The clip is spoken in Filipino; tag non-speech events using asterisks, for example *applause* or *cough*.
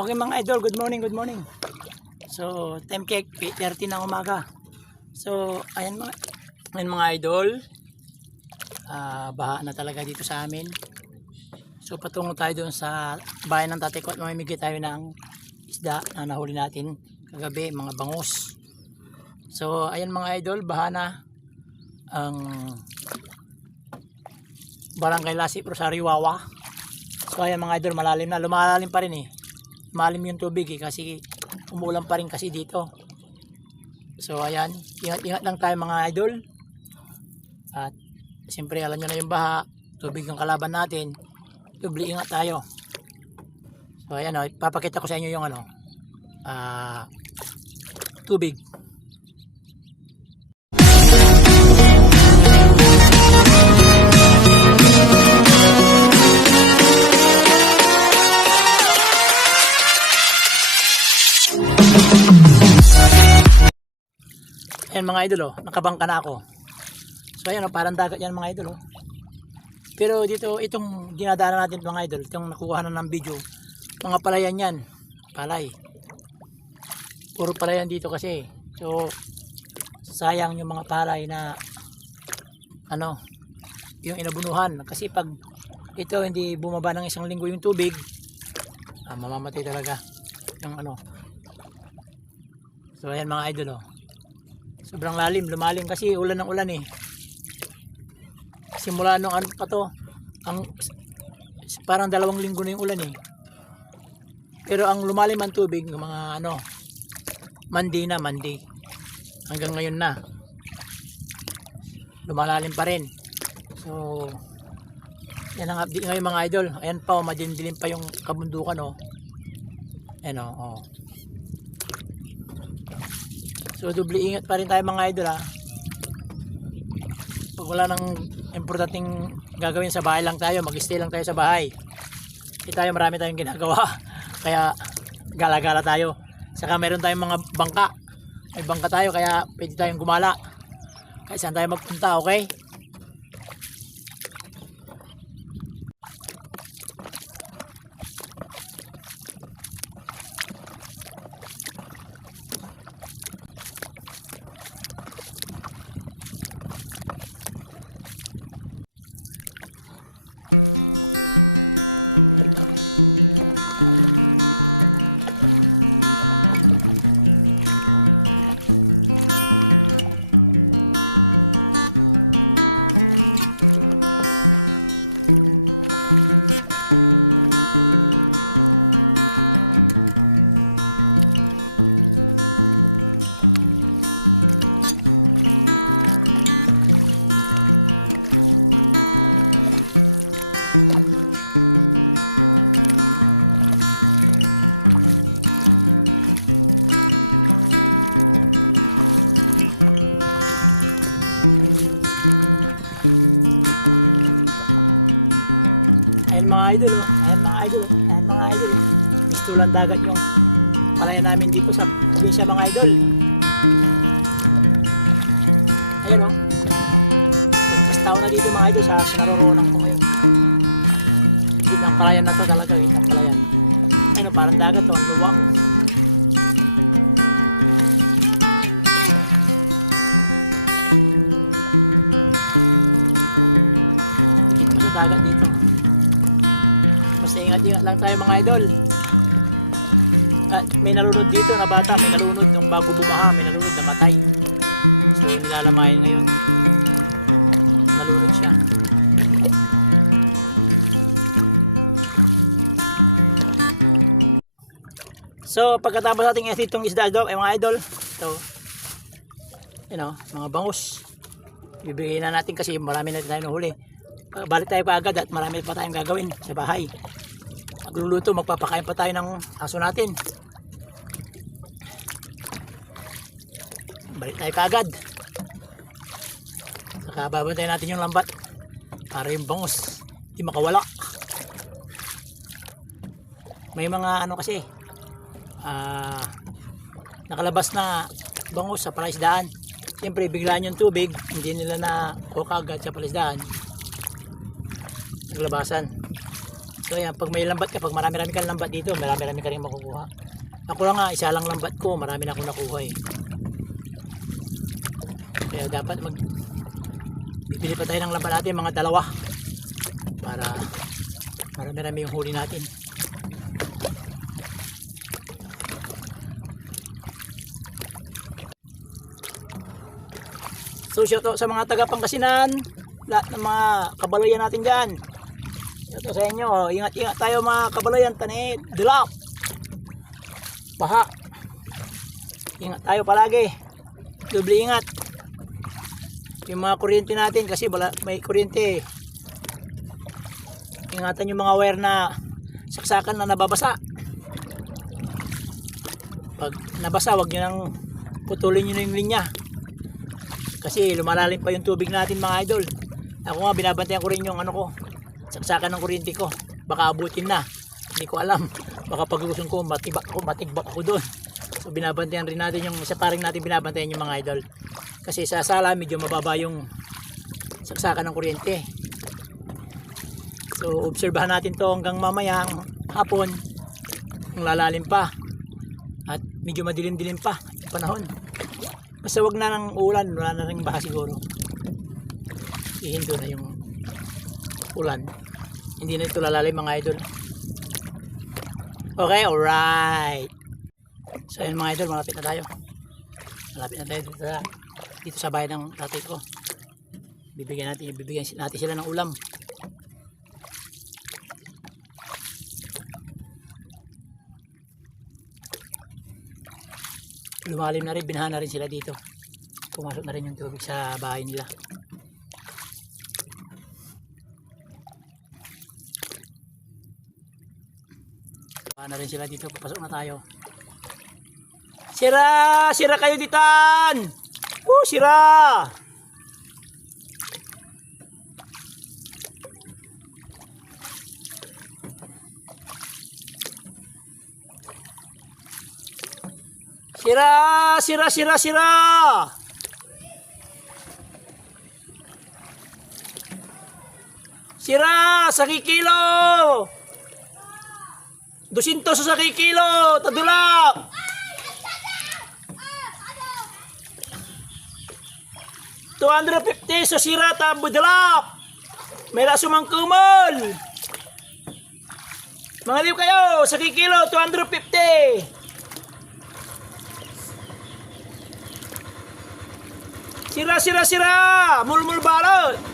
Okay mga idol, good morning, good morning. So, time check, 8.30 ng umaga. So, ayan mga, ayan mga idol. Ah, baha na talaga dito sa amin. So, patungo tayo doon sa bayan ng tatay ko at mamimigay tayo ng isda na nahuli natin kagabi, mga bangus. So, ayan mga idol, baha na ang Barangay Lasip Rosario Wawa. So ayan mga idol, malalim na. Lumalalim pa rin eh. Malalim yung tubig eh kasi umulan pa rin kasi dito. So ayan, ingat-ingat lang tayo mga idol. At siyempre alam nyo na yung baha, tubig ang kalaban natin. Tubli ingat tayo. So ayan o, papakita ko sa inyo yung ano, ah, tubig. Ayan mga idol oh, nakabangka na ako. So ayan oh, parang dagat yan mga idol oh. Pero dito, itong dinadaanan natin mga idol, itong nakuha na ng video, mga palayan yan. Palay. Puro palayan dito kasi. So, sayang yung mga palay na ano, yung inabunuhan. Kasi pag ito hindi bumaba ng isang linggo yung tubig, ah, mamamatay talaga yung ano. So ayan mga idol oh. Sobrang lalim, lumalim kasi ulan ng ulan eh. Simula nung ano pa to, ang parang dalawang linggo na yung ulan eh. Pero ang lumalim ang tubig, mga ano, Monday na, Monday. Hanggang ngayon na. Lumalalim pa rin. So, yan ang update ngayon mga idol. Ayan pa, oh, madindilim pa yung kabundukan oh. Ayan oh, oh. So doble ingat pa rin tayo mga idol ha. Pag wala nang importanteng gagawin sa bahay lang tayo, mag-stay lang tayo sa bahay. Hindi tayo marami tayong ginagawa. *laughs* Kaya gala-gala tayo. Saka meron tayong mga bangka. May bangka tayo kaya pwede tayong gumala. Kahit saan tayo magpunta, okay? Palayan namin dito sa probinsya mga idol. May nalunod dito na bata, may nalunod nung bago bumaha, may nalunod na matay. So, nilalamayan. Nalunod siya. So, pagkatapos nating i itong isda daw, ay mga idol, ito, you know, mga bangus. Bibigyan na natin kasi marami na tayo nahuli. Uh, balik tayo pa agad at marami pa tayong gagawin sa bahay. Magluluto, magpapakain pa tayo ng aso natin. Balik tayo kaagad. Saka babantay natin yung lambat para yung bangus hindi makawala. May mga ano kasi ah nakalabas na bangus sa palaisdaan. Siyempre biglaan yung tubig, hindi nila na kuha agad sa palaisdaan naglabasan. So ayan, pag may lambat ka, pag marami-rami kang lambat dito, marami-rami ka rin makukuha. Ako lang nga, isa lang lambat ko, marami na akong nakuha eh. Kaya dapat mag bibili pa tayo ng lambat natin, mga dalawa. Para marami-rami yung huli natin. So shout out sa mga taga Pangasinan, lahat ng mga kabaloyan natin dyan. Shout out sa inyo, ingat-ingat tayo mga kabaloyan, tani, dilap, baha. Ingat tayo palagi, doble ingat. Yung mga kuryente natin kasi bala, may kuryente. Ingatan yung mga wire na saksakan na nababasa. Pag nabasa, wag nyo nang putulin nyo yung linya. Kasi lumalalim pa yung tubig natin mga idol. Ako nga binabantayan ko rin yung ano ko saksakan ng kuryente ko. Baka abutin na. Hindi ko alam. Baka pagluson ko matibak ako matigbak ako doon. So binabantayan rin natin yung isa paring natin binabantayan yung mga idol kasi sa sala medyo mababa yung saksakan ng kuryente so obserbahan natin to hanggang mamaya hapon ang lalalim pa at medyo madilim-dilim pa panahon Basta wag na ng ulan, wala na rin baha siguro. Ihindo na yung ulan. Hindi na ito lalalim mga idol. Okay, alright. So yun mga idol, malapit na tayo. Malapit na tayo dito sa, dito sa bahay ng tatay ko. Bibigyan natin, bibigyan natin sila ng ulam. lumalim na rin, binahan na rin sila dito. Pumasok na rin yung tubig sa bahay nila. Na rin sila dito, papasok na tayo. Sira! Sira kayo ditan! Oh, sira! Sira! Sira! Sira! Sira! Sira! Sa kikilo! 200 sa kikilo! Tadulak! Two hundred fifty sa sira ta budalak. May raso mang kumol. Mga liw kayo sa kikilo 250. Sira, sira, sira! Mulmul balot!